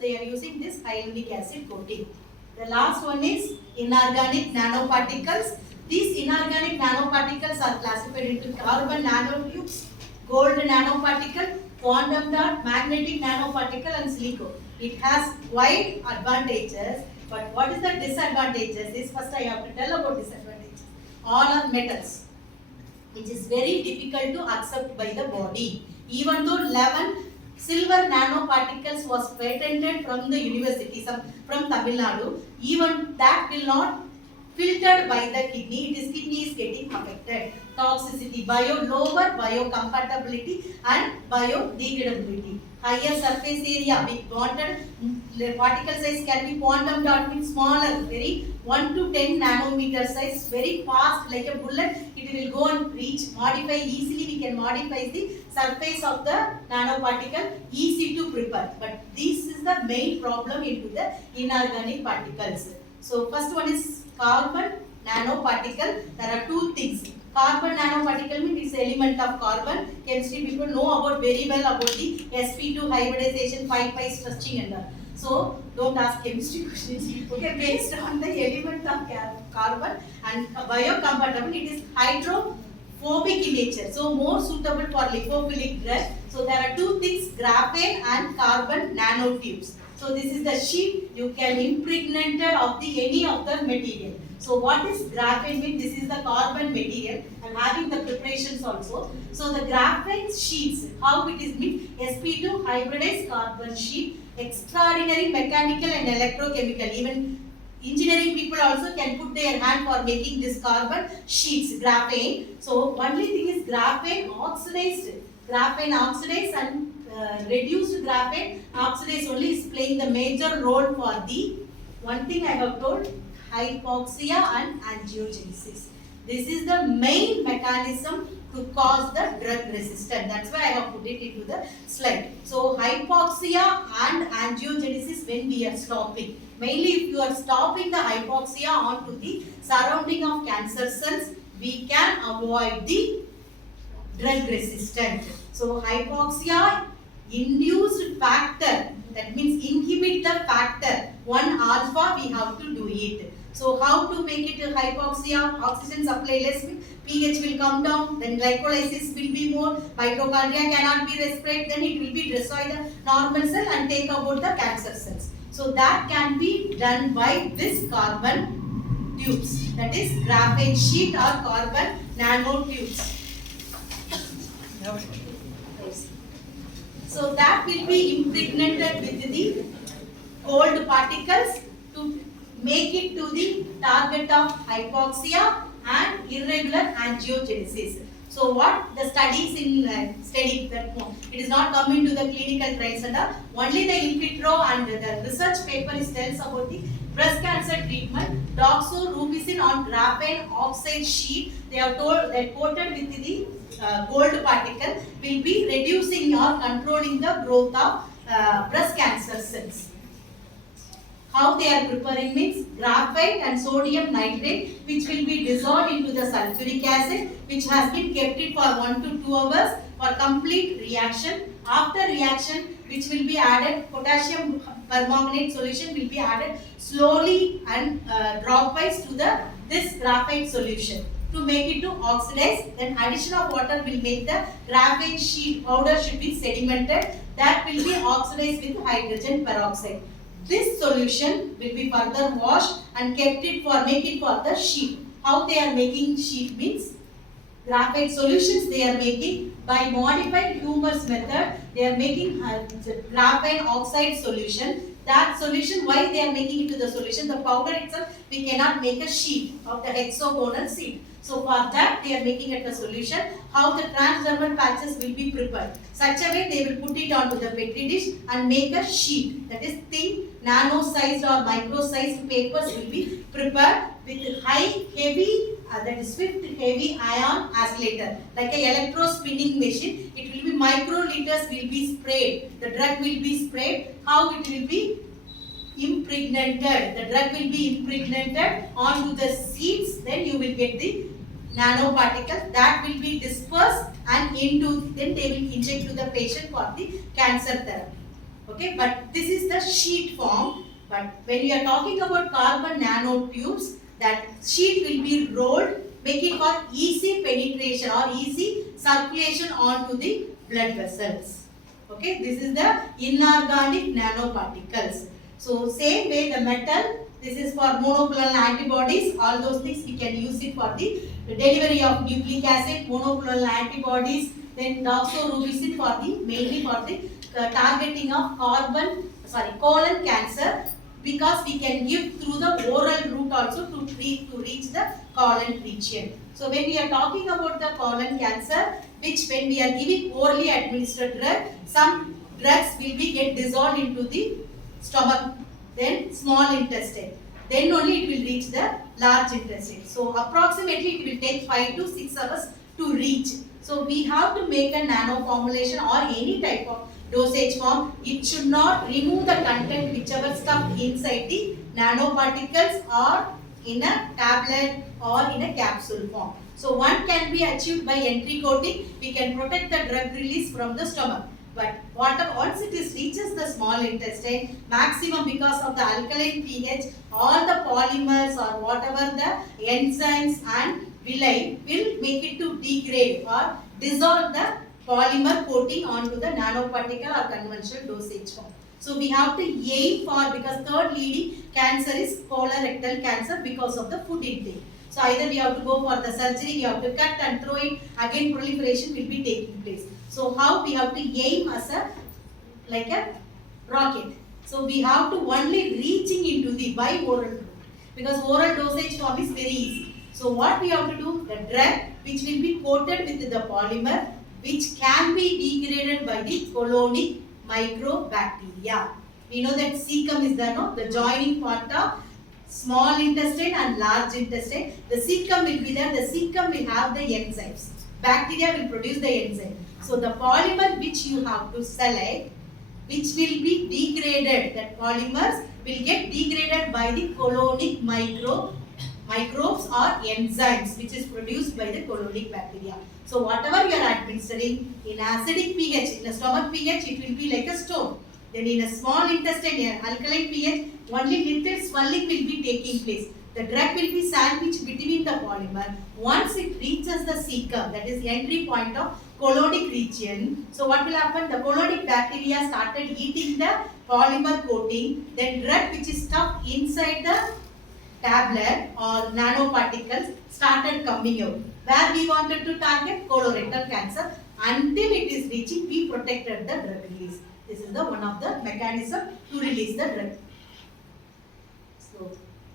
they are using this hyaluronic acid coating. The last one is inorganic nanoparticles. These inorganic nanoparticles are classified into carbon nanotubes, gold nanoparticle, quantum dot, magnetic nanoparticle and silicon. It has wide advantages, but what is the disadvantages is first I have to tell about disadvantages. All are metals, which is very difficult to accept by the body. Even though 11 silver nanoparticles was patented from the university, from Tamil Nadu, even that will not filtered by the kidney. Kidney is getting affected. Toxicity, lower biocompatibility and biodegradability. Higher surface area, we wanted particle size can be quantum dot means smaller, very 1 to 10 nanometer size, very fast like a bullet. It will go and reach, modify easily. We can modify the surface of the nanoparticle, easy to prepare. But this is the main problem into the inorganic particles. So first one is carbon nanoparticle. There are two things. Carbon nanoparticle means it's element of carbon. Chemistry people know about very well about the sp2 hybridization, 5pi stretching and all. So don't ask chemistry questions. Okay, based on the element of carbon and biocompatible, it is hydrophobic in nature. So more suitable for lipophilic drug. So there are two things, graphene and carbon nanotubes. So this is the sheet you can impregnate of the any of the material. So what is graphene mean? This is the carbon material. I am having the preparations also. So the graphene sheets, how it is mean? sp2 hybridized carbon sheet, extraordinary mechanical and electrochemical. Even engineering people also can put their hand for making this carbon sheets, graphene. So only thing is graphene oxidized and reduced graphene oxidase only is playing the major role for the one thing I have told, hypoxia and angiogenesis. This is the main mechanism to cause the drug resistance. That's why I have put it into the slide. So hypoxia and angiogenesis when we are stopping. Mainly if you are stopping the hypoxia onto the surrounding of cancer cells, we can avoid the drug resistance. So hypoxia induced factor, that means inhibit the factor 1 alpha, we have to do it. So how to make it a hypoxia? Oxygen supply less, pH will come down, then glycolysis will be more, mitochondria cannot be respirate, then it will be destroy the normal cell and take about the cancer cells. So that can be done by this carbon tubes, that is graphene sheet or carbon nanotubes. So that will be impregnated with the gold particles to make it to the target of hypoxia and irregular angiogenesis. So what the studies in study that it is not coming to the clinical trials and only the in vitro and the research paper is tells about the breast cancer treatment. Doxorubicin on graphene oxide sheet, they have told that coated with the gold particle will be reducing or controlling the growth of breast cancer cells. How they are preparing means graphite and sodium nitrate, which will be dissolved into the sulfuric acid, which has been kept it for 1 to 2 hours for complete reaction. After reaction, which will be added, potassium permanganate solution will be added slowly and dropwise to this graphite solution to make it to oxidize. Then addition of water will make the graphene sheet powder should be sedimented. That will be oxidized with hydrogen peroxide. This solution will be further washed and kept it for make it for the sheet. How they are making sheet means graphite solutions they are making by modified Humer's method. They are making graphene oxide solution. That solution, why they are making it to the solution? The powder itself we cannot make a sheet of the hexagonal sheet. So for that they are making it a solution. How the transdermal patches will be prepared. Such a way they will put it onto the petri dish and make a sheet. That is thin, nano-sized or micro-sized papers will be prepared with high, heavy, that is swift, heavy ion oscillator. Like a electro spinning machine, it will be microliters will be sprayed. The drug will be sprayed. How it will be impregnated? The drug will be impregnated onto the seeds. Then you will get the nanoparticle that will be dispersed and into, then they will inject to the patient for the cancer therapy. Okay, but this is the sheet form. But when we are talking about carbon nanotubes, that sheet will be rolled, making for easy penetration or easy circulation onto the blood vessels. Okay, this is the inorganic nanoparticles. So same way the metal, this is for monoclonal antibodies, all those things we can use it for the delivery of nucleic acid, monoclonal antibodies, then doxorubicin for the mainly for the targeting of colon cancer, because we can give through the oral route also to reach the colon region. So when we are talking about the colon cancer, which when we are giving orally administered drug, some drugs will be get dissolved into the stomach, then small intestine, then only it will reach the large intestine. So approximately it will take 5 to 6 hours to reach. So we have to make a nano formulation or any type of dosage form. It should not remove the content whichever stuff inside the nanoparticles or in a tablet or in a capsule form. So one can be achieved by entry coating. We can protect the drug release from the stomach. But once it reaches the small intestine, maximum because of the alkaline pH, all the polymers or whatever the enzymes and villi will make it to degrade or dissolve the polymer coating onto the nanoparticle or conventional dosage form. So we have to aim for, because third leading cancer is colorectal cancer because of the food intake. So either we have to go for the surgery, we have to cut and throw it, again proliferation will be taking place. So how we have to aim as a like a rocket. So we have to only reaching into the by oral route, because oral dosage form is very easy. So what we have to do, the drug which will be coated with the polymer which can be degraded by the colonic microbacteria. We know that cecum is the joining part of small intestine and large intestine. The cecum will be there, the cecum will have the enzymes. Bacteria will produce the enzyme. So the polymer which you have to select, which will be degraded, that polymers will get degraded by the colonic microbes or enzymes which is produced by the colonic bacteria. So whatever you are administering in acidic pH, in a stomach pH, it will be like a stone. Then in a small intestine, alkaline pH, only little swelling will be taking place. The drug will be sandwiched between the polymer. Once it reaches the cecum, that is the entry point of colonic region. So what will happen? The colonic bacteria started eating the polymer coating. Then drug which is stuck inside the tablet or nanoparticles started coming out. Where we wanted to target colorectal cancer, until it is reaching, we protected the drug release. This is the one of the mechanism to release the drug. So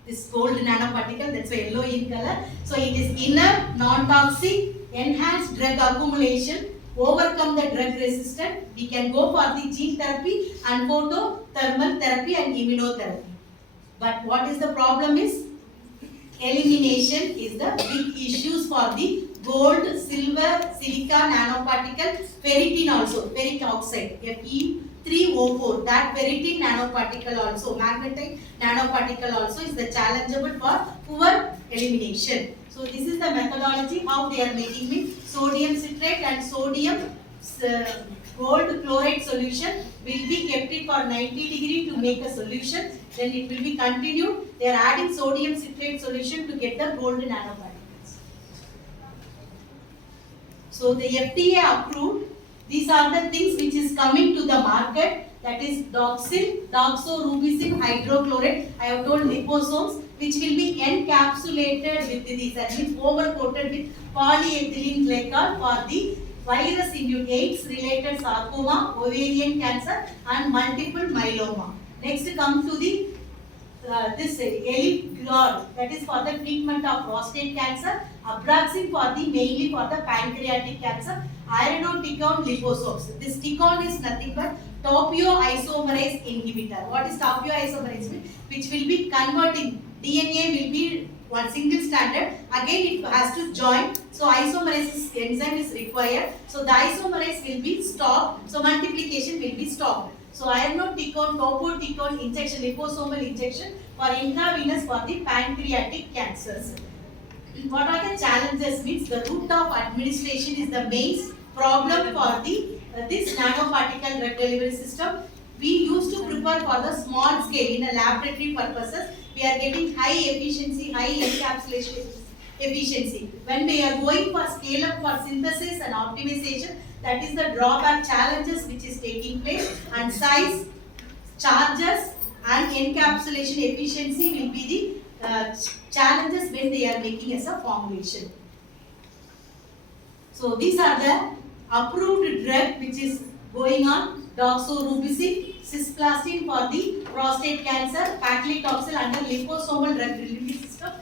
this gold nanoparticle, that's why yellow in color. So it is inner, non-toxic, enhanced drug accumulation, overcome the drug resistance. We can go for the gene therapy and photothermal therapy and immunotherapy. But what is the problem is, elimination is the big issues for the gold, silver, silica nanoparticle, ferritin also, ferric oxide, Fe3O4, that ferritin nanoparticle also, magnetite nanoparticle also is the challengeable for poor elimination. So this is the methodology how they are making it. Sodium citrate and sodium gold chloride solution will be kept it for 90 degree to make a solution. Then it will be continued. They are adding sodium citrate solution to get the gold nanoparticles. So the FDA approved. These are the things which is coming to the market. That is doxil, doxorubicin hydrochloride. I have told liposomes, which will be encapsulated with these and will overcoated with polyethylene glycol for the virus-induced AIDS-related sarcoma, ovarian cancer, and multiple myeloma. Next comes to the this Elipglor, that is for the treatment of prostate cancer, Abraxane for the mainly for the pancreatic cancer, irinotecan liposomes. This ticon is nothing but topoisomerase inhibitor. What is topoisomerase? Which will be converting DNA will be one single stranded. Again it has to join. So isomerase enzyme is required. So the isomerase will be stopped. So multiplication will be stopped. So irinotecan, topotecan injection, liposomal injection for intravenous for the pancreatic cancers. What are the challenges? Means the route of administration is the main problem for the this nanoparticle drug delivery system. We used to prepare for the small scale in a laboratory purposes. We are getting high efficiency, high encapsulation efficiency. When we are going for scale up for synthesis and optimization, that is the drawback challenges which is taking place, and size, charges and encapsulation efficiency will be the challenges when they are making as a formulation. So these are the approved drug which is going on: doxorubicin, cisplatin for the prostate cancer, paclitaxel under liposomal drug delivery system,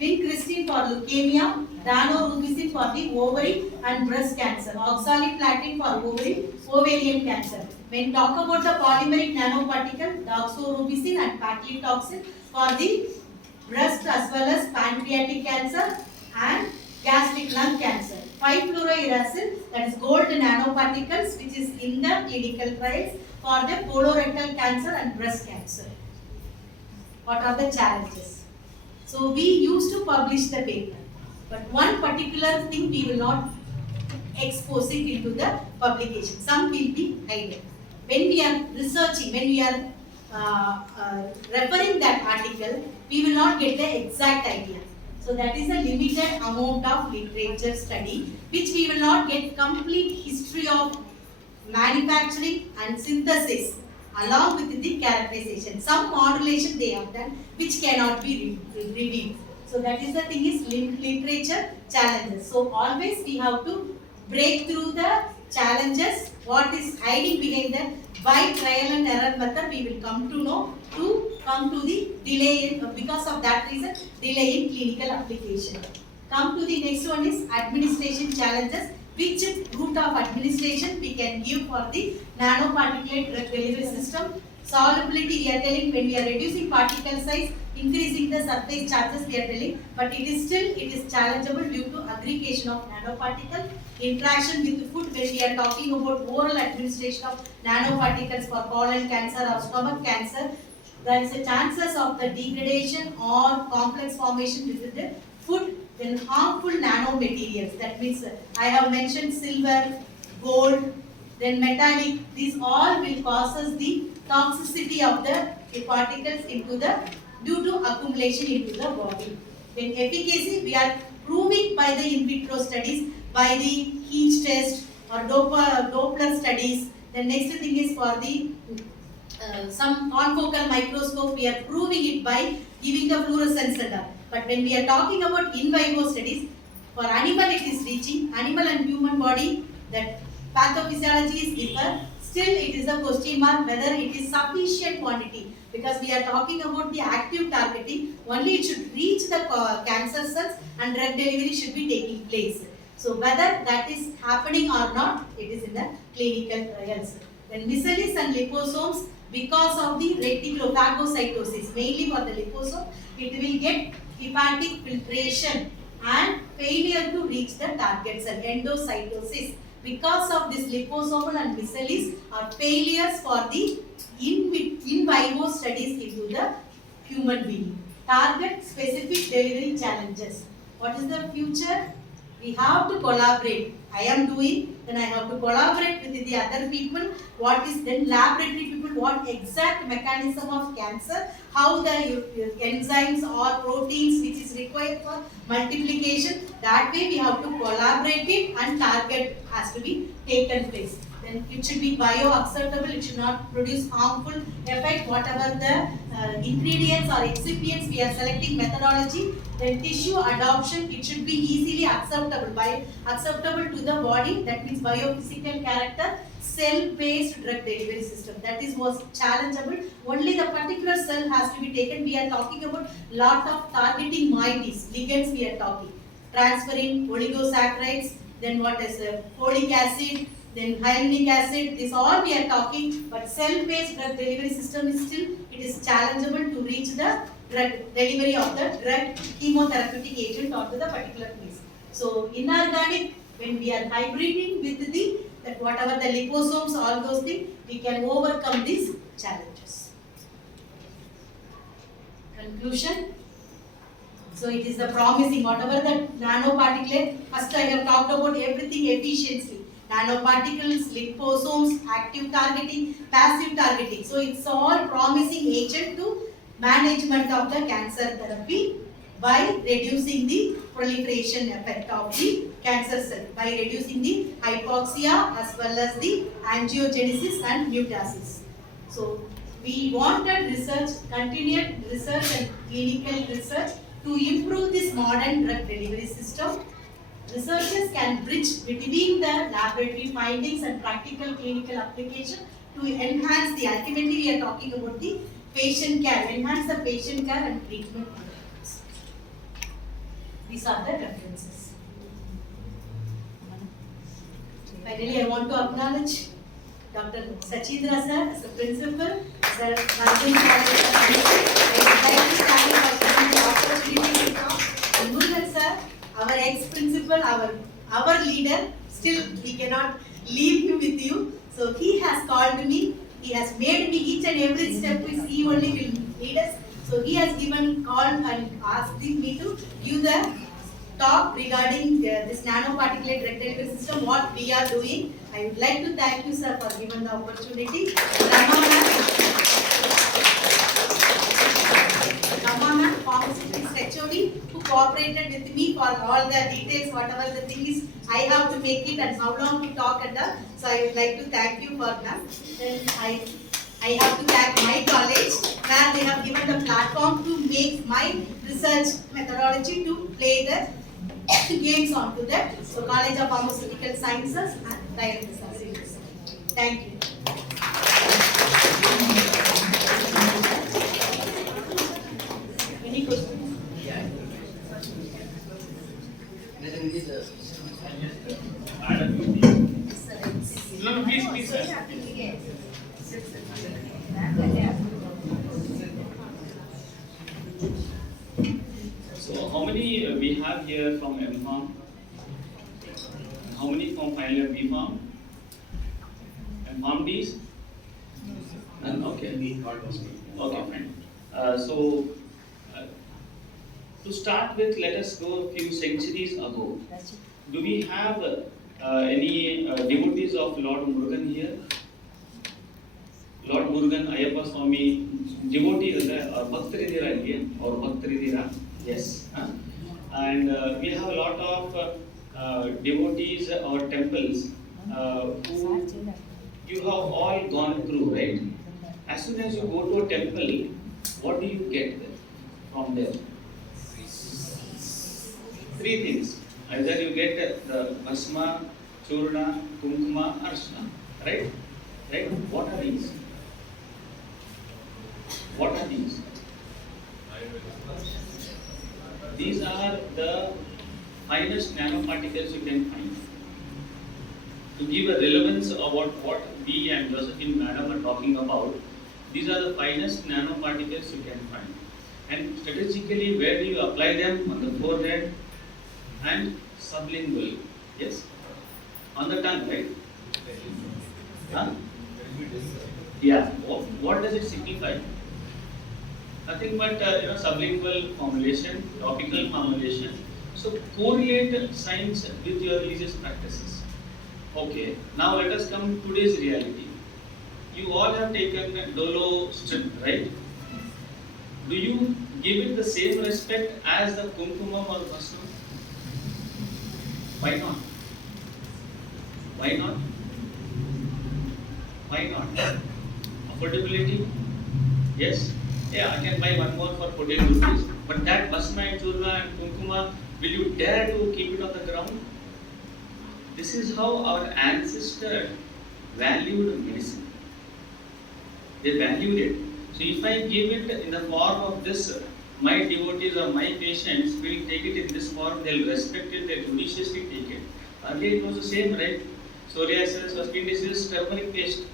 vincristine for leukemia, danorubicin for the ovary and breast cancer, oxaliplatin for ovarian cancer. When talk about the polymeric nanoparticle, doxorubicin and paclitaxel for the breast as well as pancreatic cancer and gastric lung cancer. 5-fluorouracil, that is gold nanoparticles, which is in the clinical trials for the colorectal cancer and breast cancer. What are the challenges? So we used to publish the paper, but one particular thing we will not expose it into the publication. Some will be hidden. When we are researching, when we are referring that article, we will not get the exact idea. So that is a limited amount of literature study, which we will not get complete history of manufacturing and synthesis along with the characterization. Some modulation they have done which cannot be revealed. So that is the thing is literature challenges. So always we have to break through the challenges, what is hiding behind the by trial and error method we will come to know to come to the delay in, because of that reason, delay in clinical application. Come to the next one is administration challenges. Which route of administration we can give for the nanoparticulate drug delivery system? Solubility we are telling when we are reducing particle size, increasing the surface charges we are telling, but it is challengeable due to aggregation of nanoparticle, interaction with the food when we are talking about oral administration of nanoparticles for colon cancer or stomach cancer. There is a chances of the degradation or complex formation within the food. Then harmful nanomaterials, that means I have mentioned silver, gold, then metallic, these all will causes the toxicity of the particles into the due to accumulation into the body. Then efficacy we are proving by the in vitro studies, by the heat test or Doppler studies. The next thing is for the some confocal microscope, we are proving it by giving the fluorescence center. But when we are talking about in vivo studies, for animal it is reaching, animal and human body, that pathophysiology is different. Still it is a question mark whether it is sufficient quantity, because we are talking about the active targeting, only it should reach the cancer cells and drug delivery should be taking place. So whether that is happening or not, it is in the clinical trials. Then micelles and liposomes, because of the reticulophagocytosis, mainly for the liposome, it will get hepatic filtration and failure to reach the target cell, endocytosis. Because of this liposomal and micelles are failures for the in vivo studies into the human being. Target specific delivery challenges. What is the future? We have to collaborate. I am doing, then I have to collaborate with the other people. What is then laboratory people, what exact mechanism of cancer, how the enzymes or proteins which is required for multiplication. That way we have to collaborate it and target has to be taken place. Then it should be bioacceptable, it should not produce harmful effect, whatever the ingredients or excipients we are selecting methodology. Then tissue adoption, it should be easily acceptable, acceptable to the body, that means biophysical character. Cell-based drug delivery system, that is was challengeable. Only the particular cell has to be taken. We are talking about lot of targeting moieties, ligands we are talking. Transferrin, oligosaccharides, then what is folic acid, then hyaluronic acid, this all we are talking, but cell-based drug delivery system is still, it is challengeable to reach the drug delivery of the drug chemotherapeutic agent onto the particular place. So inorganic, when we are hybriding with the that whatever the liposomes, all those things, we can overcome these challenges. Conclusion. So it is the promising, whatever the nanoparticulate, first I have talked about everything efficiently. nanoparticles, liposomes, active targeting, passive targeting. So it's all promising agent to management of the cancer therapy by reducing the proliferation effect of the cancer cell, by reducing the hypoxia as well as the angiogenesis and mutasis. So we wanted research, continued research and clinical research to improve this modern drug delivery system. Researchers can bridge between the laboratory findings and practical clinical application to enhance the, ultimately we are talking about the patient care, enhance the patient care and treatment outcomes. These are the references. Finally, I want to acknowledge Dr. Sachindra sir as a principal, sir, Martin College. I would like to thank you for giving the opportunity to talk. And Murugan sir, our ex-principal, our leader, still we cannot leave him with you. So he has called me, he has made me each and every step he only will lead us. So he has given call and asked me to give the talk regarding this nanoparticulate drug delivery system, what we are doing. I would like to thank you sir for giving the opportunity. Rama pharmaceutics HOD who cooperated with me for all the details, whatever the thing is, I have to make it and how long to talk and all. So I would like to thank you for that. Then I have to thank my college where they have given the platform to make my research methodology to play the games onto that. So College of Pharmaceutical Sciences and Director Services. Thank you. Any questions? No, please, sir. So, how many we have here from M-Pharm? How many from final year B-Pharm? M-Pharm Ds? None? Okay. Okay, fine. To start with, let us go a few centuries ago. Do we have any devotees of Lord Murugan here? Lord Murugan, Ayyappa Swami, devotee Bhaktridira here or Bhaktridira? Yes. And we have a lot of devotees or temples who you have all gone through, right? As soon as you go to a temple, what do you get from there? Three things. Either you get the Bhasma, Churna, Kumkuma, Arshana. Right? Right? What are these? What are these? These are the finest nanoparticles you can find. To give a relevance about what we and Josephine Madam are talking about, these are the finest nanoparticles you can find. And strategically, where do you apply them? On the forehead and sublingual. Yes? On the tongue, right? Huh? Yeah. What does it signify? Nothing but sublingual formulation, topical formulation. So correlate science with your religious practices. Okay. Now let us come to today's reality. You all have taken Dolo strip, right? Do you give it the same respect as the Kumkumam or Bhasma? Why not? Why not? Why not? Affordability? Yes? Yeah, I can buy one more for 14 rupees. But that Bhasma and Churna and Kumkuma, will you dare to keep it on the ground? This is how our ancestors valued medicine. They valued it. So if I give it in the form of this, my devotees or my patients will take it in this form, they'll respect it, they'll judiciously take it. Earlier it was the same, right? Psoriasis or skin disease, turmeric paste.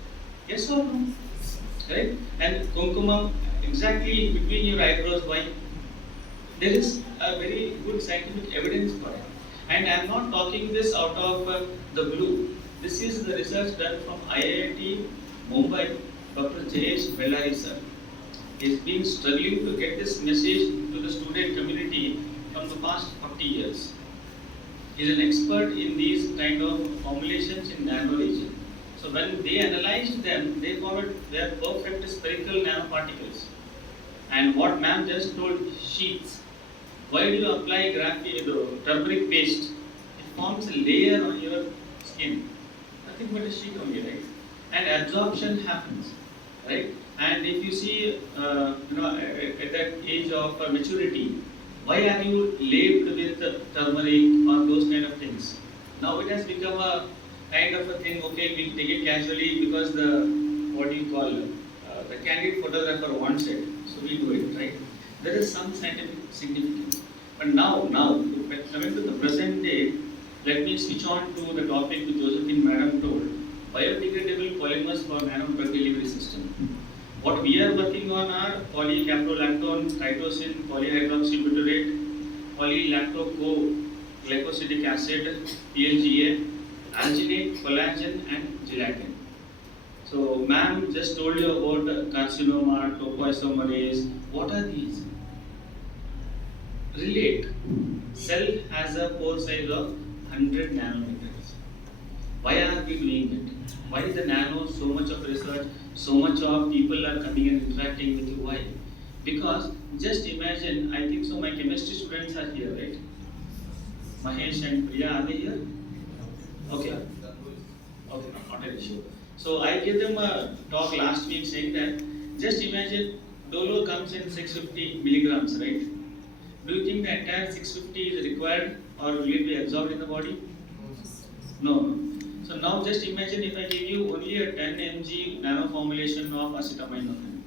Yes or no? Right? And kumkumam, exactly between your eyebrows, why? There is a very good scientific evidence for it. And I am not talking this out of the blue. This is the research done from IIT Mumbai, Dr. J.S. Bellari sir. He has been struggling to get this message to the student community from the past 40 years. is an expert in these kind of formulations in nano region. So when they analyzed them, they found they are perfect spherical nanoparticles. And what ma'am just told, sheets. Why do you apply turmeric paste? It forms a layer on your skin. Nothing but a sheet only, right? And absorption happens, right? And if you see, at that age of maturity, why are you labeled with turmeric or those kind of things? Now it has become a kind of a thing. Okay, we take it casually because the candid photographer wants it, so we do it, right? There is some scientific significance. But now, coming to the present day, let me switch on to the topic which Josephine Madam told, biodegradable polymers for nano drug delivery system. What we are working on are polycaprolactone, chitosan, polyhydroxybutyrate, polylactoglycosidic acid, PLGA, alginate, collagen, and gelatin. So, ma'am just told you about carcinoma, topoisomerase. What are these? Relate. Cell has a pore size of 100 nanometers. Why are we doing it? Why is the nano so much of research, so much of people are coming and interacting with you? Why? Because just imagine, I think so my chemistry students are here, right? Mahesh and Priya, are they here? Okay. Okay, not an issue. So I gave them a talk last week saying that just imagine Dolo comes in 650 milligrams, right? Do you think the entire 650 is required or will it be absorbed in the body? No. So now just imagine if I give you only a 10 mg nano formulation of acetaminophen,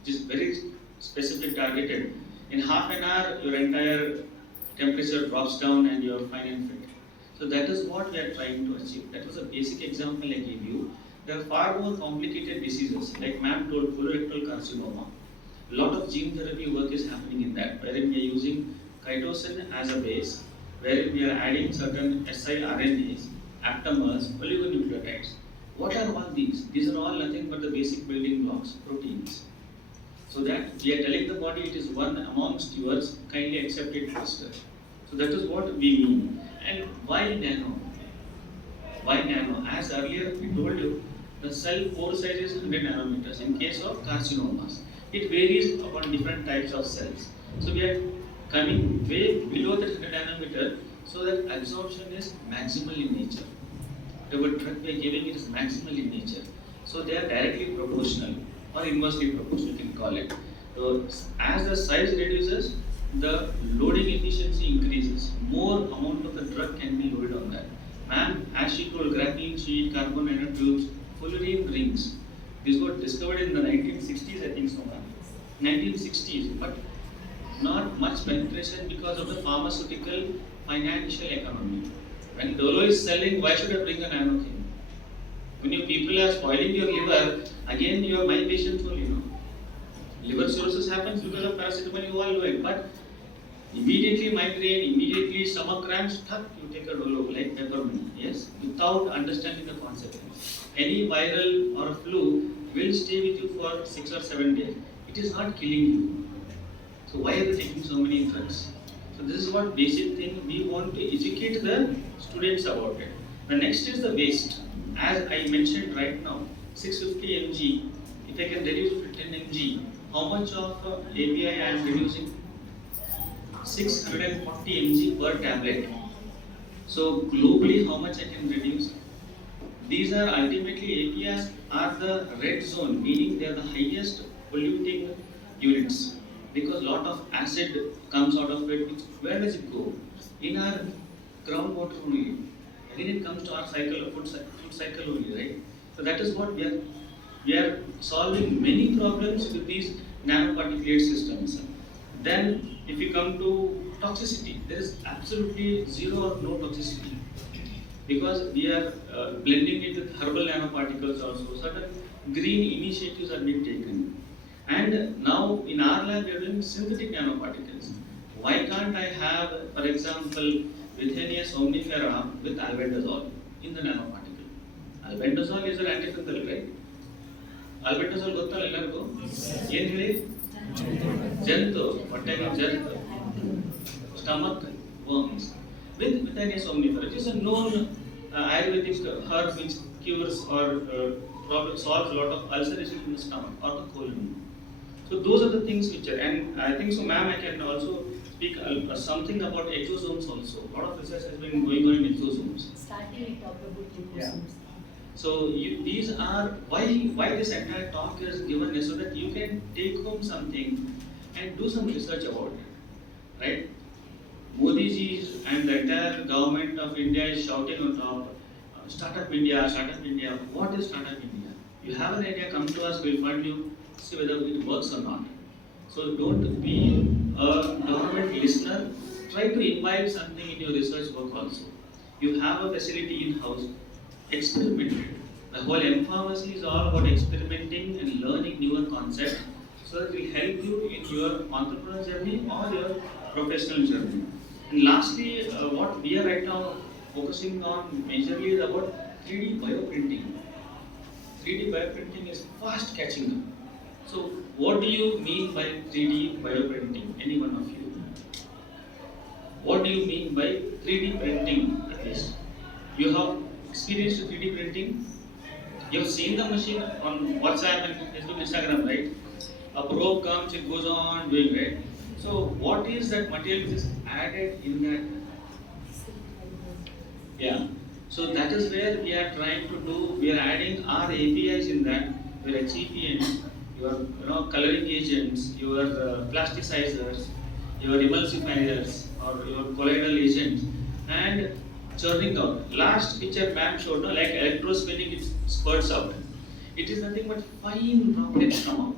which is very specific targeted. In half an hour, your entire temperature drops down and you are fine and fit. So that is what we are trying to achieve. That was a basic example I gave you. There are far more complicated diseases, like ma'am told, colorectal carcinoma. A lot of gene therapy work is happening in that, wherein we are using chitosan as a base, wherein we are adding certain siRNAs, aptamers, oligonucleotides. What are all these? These are all nothing but the basic building blocks, proteins. So that we are telling the body it is one amongst yours, kindly accept it faster. So that is what we mean. And why nano? Why nano? As earlier we told you, the cell pore size is 100 nanometers. In case of carcinomas, it varies upon different types of cells. So we are coming way below the 100 nanometer so that absorption is maximal in nature. Whatever drug we are giving, it is maximal in nature. So they are directly proportional or inversely proportional, you can call it. So as the size reduces, the loading efficiency increases. More amount of the drug can be loaded on that. Ma'am, as she told, graphene sheet, carbon nanotubes, fullerene rings. This got discovered in the 1960s, I think so, ma'am. 1960s, but not much penetration because of the pharmaceutical financial economy. When Dolo is selling, why should I bring a nano thing? When you people are spoiling your liver, again you are my patient only, Liver cirrhosis happens because of paracetamol, you all know it, but immediately migraine, immediately stomach cramps, you take a Dolo like peppermint, yes, without understanding the consequence. Any viral or flu will stay with you for 6 or 7 days. It is not killing you. So why are you taking so many drugs? So this is what basic thing we want to educate the students about it. The next is the waste. As I mentioned right now, 650 mg, if I can reduce it to 10 mg, how much of API I am reducing? 640 mg per tablet. So globally, how much I can reduce? These are ultimately APIs are the red zone, meaning they are the highest polluting units because lot of acid comes out of it. Where does it go? In our groundwater only. Again, it comes to our cycle, food cycle only, right? So that is what we are solving many problems with these nanoparticulate systems. Then, if we come to toxicity, there is absolutely zero or no toxicity because we are blending it with herbal nanoparticles also. Certain green initiatives are being taken. And now in our lab we are doing synthetic nanoparticles. Why can't I have, for example, Withenia somnifera with albendazole in the nanoparticle? Albendazole is an antifungal, right? Albendazole gottalla ellargu? Yen ಹೇಳಿ? Jantu, ಹೊಟ್ಟೆಗೆ ಜಂತು, stomach worms. with Withania somnifera. It is a known Ayurvedic herb which cures or solves a lot of ulceration in the stomach or the colon. So those are the things which are, and I think so, ma'am, I can also speak something about exosomes also. A lot of research has been going on in exosomes. Starting we talk about liposomes. So these are why this entire talk is given is so that you can take home something and do some research about it, right? Modi ji and the entire government of India is shouting on top, Startup India, Startup India. What is Startup India? You have an idea, come to us, we'll fund you, see whether it works or not. So don't be a government listener, try to imbibe something in your research work also. You have a facility in-house, experiment. The whole M-Pharmacy is all about experimenting and learning newer concepts so that it will help you in your entrepreneurial journey or your professional journey. And lastly, what we are right now focusing on majorly is about 3D bioprinting. 3D bioprinting is fast catching up. So what do you mean by 3D bioprinting? Any one of you? What do you mean by 3D printing at least? You have experienced 3D printing? You have seen the machine on WhatsApp and Facebook, Instagram, right? A probe comes, it goes on doing, right? So what is that material which is added in that? Yeah. So that is where we are trying to do. We are adding our APIs in that. Your excipients, your coloring agents, your plasticizers, your emulsifiers, or your colloidal agents, and churning out. Last picture ma'am showed, no, like electrospinning, it spurts out. It is nothing but fine droplets come out,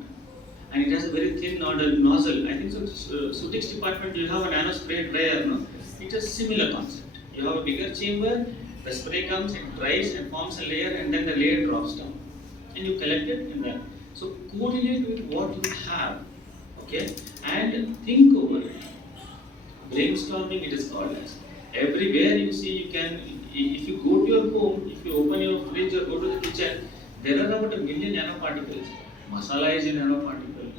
and it has a very thin nozzle. I think so. Sutix department, you have a nano spray dryer, no? It is similar concept. You have a bigger chamber, the spray comes, it dries and forms a layer, and then the layer drops down, and you collect it in there. So correlate with what you have, okay, and think over it. Brainstorming, it is called as. Everywhere you see, you can, if you go to your home, if you open your fridge or go to the kitchen, there are about 1 million nanoparticles. Masala is in nanoparticle,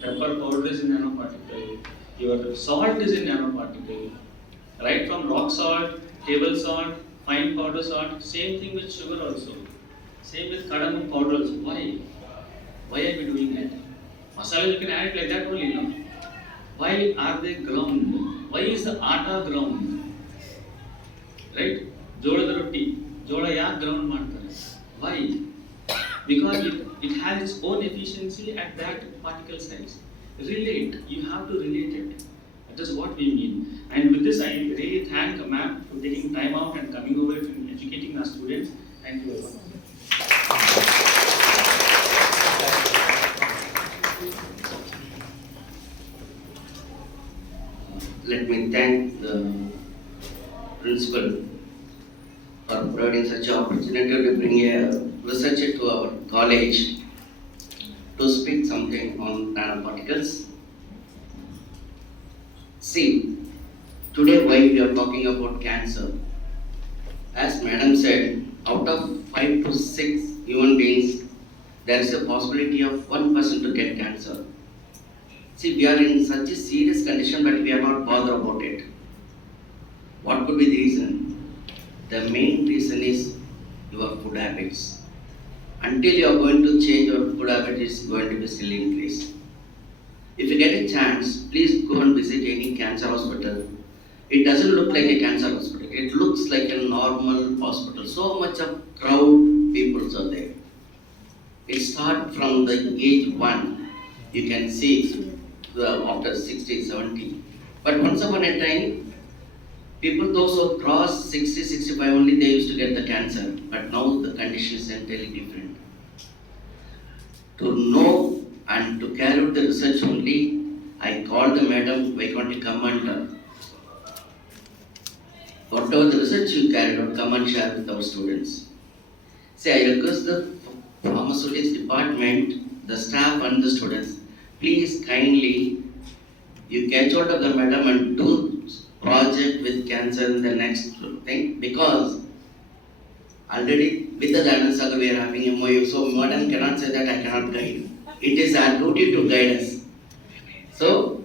pepper powder is in nanoparticle, your salt is in nanoparticle, right from rock salt, table salt, fine powder salt, same thing with sugar also, same with cardamom powder also. Why? Why are we doing it? Masala you can add it like that only, no? Why are they ground? Why is the atta ground? Right? Jolada roti. Jola yak ground ಮಾಡ್ತಾರೆ. Why? Because it has its own efficiency at that particle size. Relate. You have to relate it. That is what we mean. And with this, I really thank ma'am for taking time out and coming over and educating our students. Thank you very much. Let me thank the principal for providing such an opportunity to bring a researcher to our college to speak something on nanoparticles. See, today why we are talking about cancer. As madam said, out of 5 to 6 human beings, there is a possibility of 1% to get cancer. See, we are in such a serious condition, but we are not bothered about it. What could be the reason? The main reason is your food habits. Until you are going to change your food habit, it's going to be still increase. If you get a chance, please go and visit any cancer hospital. It doesn't look like a cancer hospital. It looks like a normal hospital. So much of crowd people are there. It starts from the age 1. You can see after 60, 70. But once upon a time, people those who cross 60, 65 only, they used to get the cancer. But now the condition is entirely different. To know and to carry out the research only, I called the madam, why can't you come and whatever the research you carried out, come and share with our students. See, I request the pharmaceutics department, the staff and the students, please kindly, you catch out of the madam and do project with cancer in the next thing, because already with the Dhanansagar we are having MOU, so madam cannot say that I cannot guide. It is our duty to guide us. So,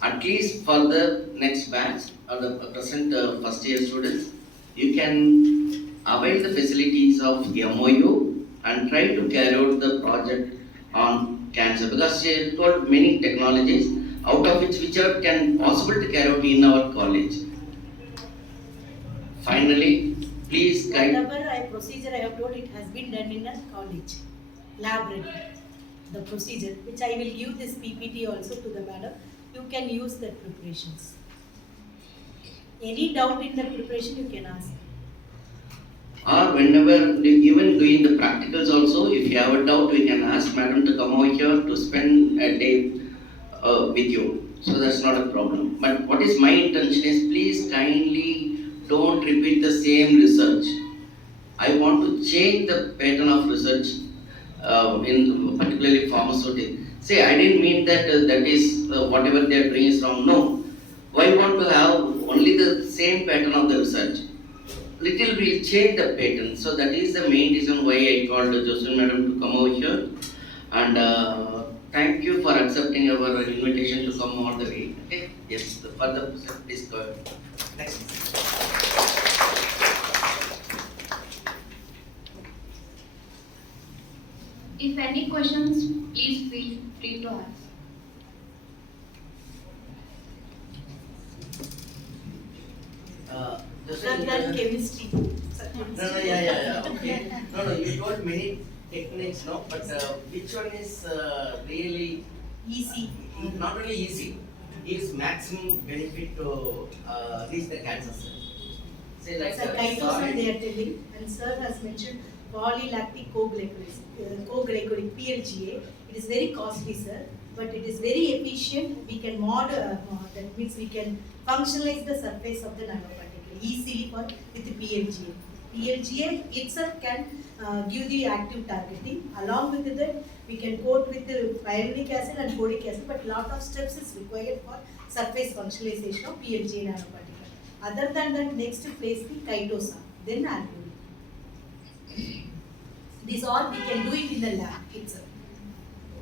at least for the next batch, or the present first year students, you can avail the facilities of MOU and try to carry out the project on cancer, because she told many technologies out of whichever can possible to carry out in our college. Finally, please guide. Whatever procedure I have told, it has been done in a college, laboratory. The procedure, which I will give this PPT also to the madam. You can use the preparations. Any doubt in the preparation, you can ask. Or whenever, even doing the practicals also, if you have a doubt, we can ask madam to come over here to spend a day with you. So that's not a problem. But what is my intention is, please kindly don't repeat the same research. I want to change the pattern of research in particularly pharmaceutical. Say, I didn't mean that that is whatever they are doing is wrong. No. Why want to have only the same pattern of the research? Little will change the pattern. So that is the main reason why I called Josephine madam to come over here. And thank you for accepting our invitation to come all the way. Okay? Yes, the further please go ahead. Next. If any questions, please feel free to ask. Chemistry. Yeah. Okay. No, you told many techniques, no, but which one is really Easy. not really easy? Gives maximum benefit to reach the cancer cell. Say like Sir, chitosan they are telling, and sir has mentioned polylactic co-glycolic PLGA. It is very costly, sir, but it is very efficient. We can that means we can functionalize the surface of the nanoparticle easily with the PLGA. PLGA itself can give the active targeting. Along with that, we can coat with the hyaluronic acid and folic acid, but lot of steps is required for surface functionalization of PLGA nanoparticle. Other than that, next place the chitosan, then albumin. These all we can do it in the lab itself.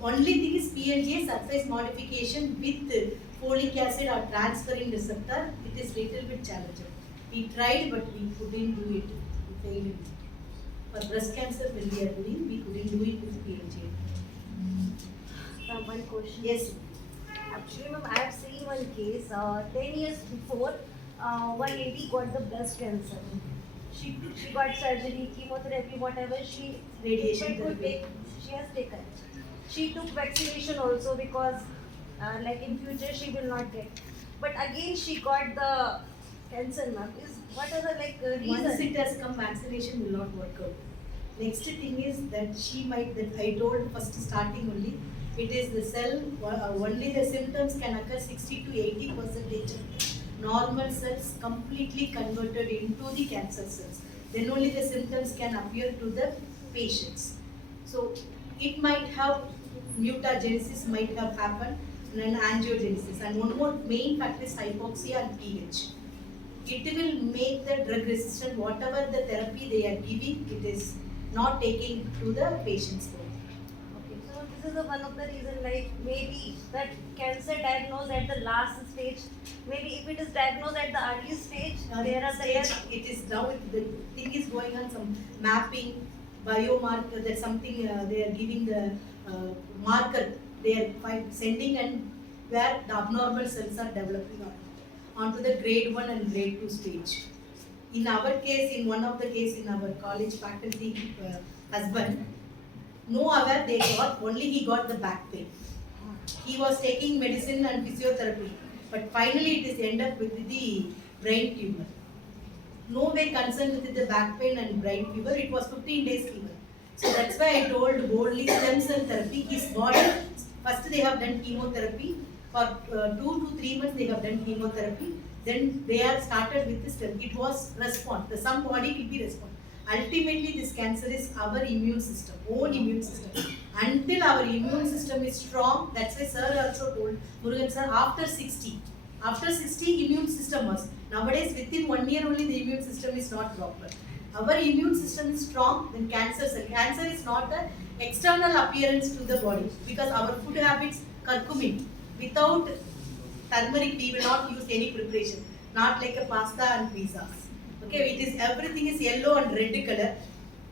Only thing is PLGA surface modification with folic acid or transferrin receptor, it is little bit challenging. We tried but we couldn't do it. We failed it. For breast cancer when we are doing, we couldn't do it with PLGA. One question. Yes. Actually, ma'am, I have seen one case 10 years before. One lady got the breast cancer. She got surgery, chemotherapy, whatever she Radiation could therapy. take, she has taken. She took vaccination also because, like in future, she will not get. But again, she got the cancer, ma'am. What are the Once reasons? it has come, vaccination will not work out. Next thing is that she might, that I told first starting only, it is the cell, only the symptoms can occur 60 to 80%. Normal cells completely converted into the cancer cells. Then only the symptoms can appear to the patients. So it might have mutagenesis might have happened and then angiogenesis. And one more main factor is hypoxia and pH. It will make the drug resistant, whatever the therapy they are giving, it is not taking to the patient's body. Okay, so this is one of the reason, like maybe that cancer diagnosed at the last stage. Maybe if it is diagnosed at the early stage, there are the It is now, the thing is going on some mapping, biomarker, that something they are giving the marker, they are sending and where the abnormal cells are developing onto the grade 1 and grade 2 stage. In our case, in one of the case in our college faculty husband, no aware they got, only he got the back pain. He was taking medicine and physiotherapy, but finally it is end up with the brain tumor. No way concerned with the back pain and brain fever, it was 15 days fever. So that's why I told boldly stem cell therapy, his body, first they have done chemotherapy, for 2 to 3 months they have done chemotherapy, then they are started with the stem. It was response, some body will be response. Ultimately this cancer is our immune system, own immune system. Until our immune system is strong, that's why sir also told, Murugan sir, after 60 immune system was. Nowadays within 1 year only the immune system is not proper. Our immune system is strong, then cancer cell. Cancer is not an external appearance to the body because our food habits, curcumin. Without turmeric we will not use any preparation. not like a pasta and pizzas. Okay, it is everything is yellow and red color.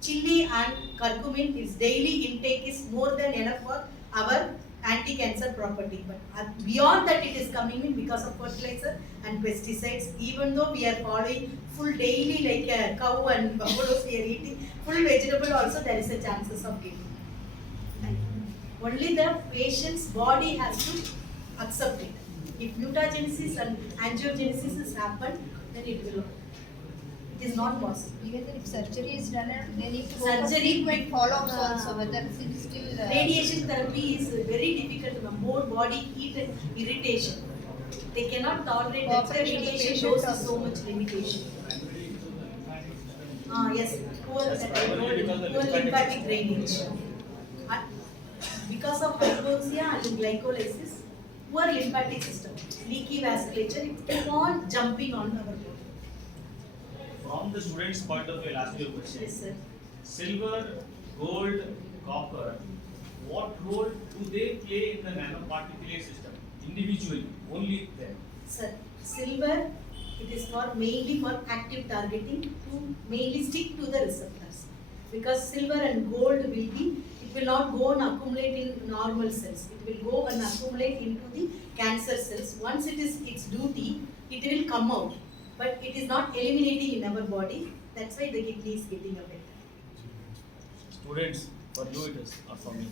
Chili and curcumin is daily intake is more than enough for our anti-cancer property. But beyond that, it is coming in because of fertilizer and pesticides. Even though we are following full daily like a cow and buffaloes, we are eating full vegetable also, there is a chances of getting. Only the patient's body has to accept it. If mutagenesis and angiogenesis is happened, then it will. It is not possible. Even if surgery is done, they need to go for Surgery frequent follow-ups also, whether it's still. Radiation therapy is very difficult. More body heat and irritation. They cannot tolerate that. Radiation dose is so much limitation. Yes, poor lymphatic drainage. Because of hypoxia and glycolysis, poor lymphatic system, leaky vasculature, it keep on jumping on our body. From the student's point of view, I'll ask you a question. Yes, sir. Silver, gold, copper, what role do they play in the nanoparticulate system? Individually, only them. Sir, silver, it is for mainly for active targeting to mainly stick to the receptors. Because silver and gold will be, it will not go and accumulate in normal cells. It will go and accumulate into the cancer cells. Once it is its duty, it will come out. But it is not eliminating in our body. That's why the kidney is getting affected. Students, for you it is, or for me.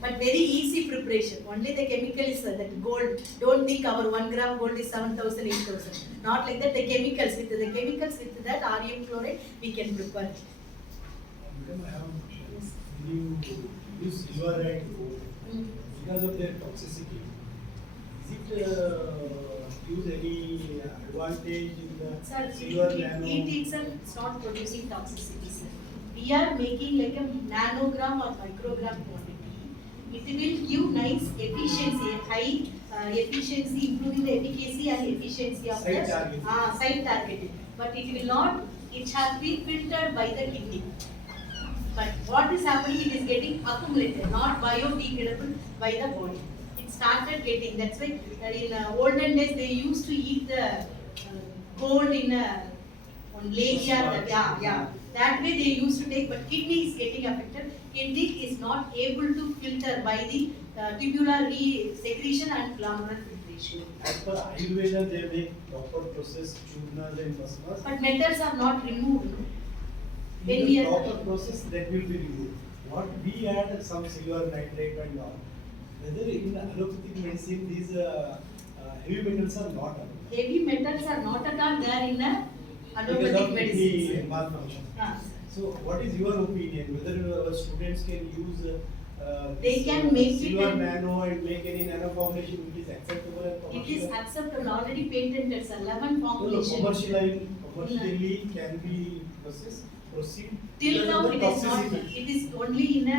But very easy preparation. Only the chemical is that gold. Don't think our 1 gram gold is 7,000, 8,000. Not like that. The chemicals with that rhodium chloride we can prepare. Madam, I have a question. When you use silver and gold, because of their toxicity, is it use any advantage in the Sir, silver nano? it itself is not producing toxicity, sir. We are making like a nanogram or microgram quantity. It will give nice efficiency, high efficiency, improving the efficacy and efficiency of Site the targeting. site targeting. But it will not, it has been filtered by the kidney. But what is happening, it is getting accumulated, not biodegradable by the body. It started getting, that's why in olden days they used to eat the gold in on labia, that way they used to take, but kidney is getting affected. Kidney is not able to filter by the tubular secretion and glomerular filtration. As per Ayurveda, they make proper process, churnas and basmas. But metals are not removed. When In we the are proper process, that will be removed. What we add some silver nitrate and all. Whether in allopathic medicine, these heavy metals are not available. heavy metals are not at all there in the Because allopathic of kidney medicine. malfunction. Ah. So, what is your opinion? Whether our students can use They this, can make it silver and- nano and make any nano formulation which is acceptable and It commercial? is acceptable, already patented, sir, 11 No, formulation. commercially can be proceed. Till because now, of the it is not, toxicity. it is only in a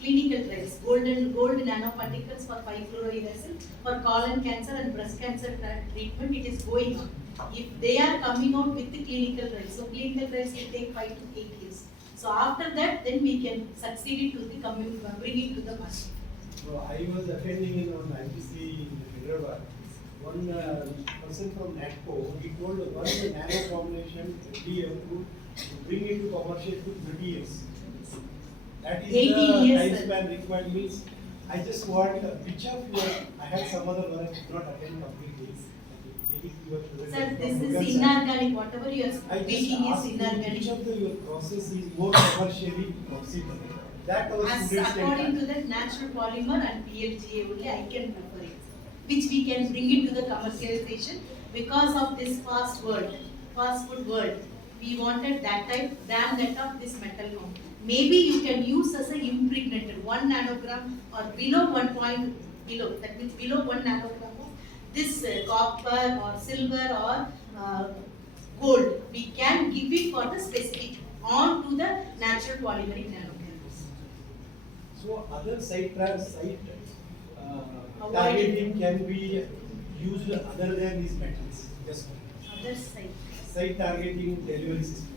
clinical trials, gold nanoparticles for 5-fluorouracil, for colon cancer and breast cancer treatment, it is going on. If they are coming out with the clinical trials, so clinical trials will take 5 to 8 years. So after that, then we can succeed it to the community, bring it to the market. So I was attending in on IPC in Hyderabad. One person from NATCO, he told once the nano formulation FDA approved, to bring it to commercial to 30 years. That is 18 the years, time sir. span required means. I just want which of your, I had some other one, I did not attend completely. Sir, this is inorganic, whatever you are I speaking just is asked you which inorganic. of your process is more commercially possible. That our As students can according try. to that natural polymer and PLGA only I can prefer it, which we can bring it to the commercialization because of this fast food world. We wanted that type than that of this metal compound. Maybe you can use as a impregnated 1 nanogram or below 1 point below, that means below 1 nanogram of this copper or silver or gold. We can give it for the specific on to the natural polymeric nanocannabis. So other site Avoid targeting can be used other than these metals. Yes. Other side. Site targeting delivery systems.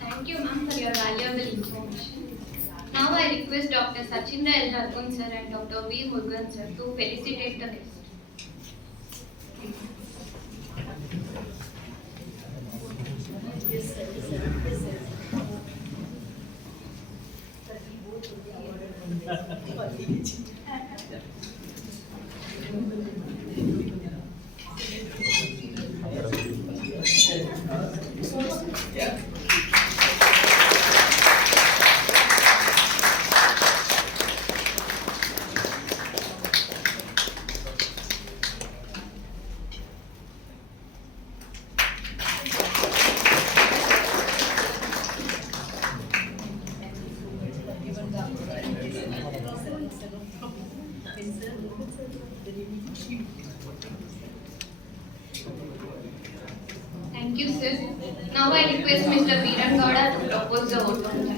Thank you, ma'am, for your valuable information. Now I request Dr. Sachindra L. Hargun sir and Dr. V. Murugan sir to felicitate the guest. Yes, sir. Yes, sir. Yes, sir. Sir, we both will be awarded from this. Yeah. Thank you, sir. Now I request Mr. Viran Gowda to propose the vote.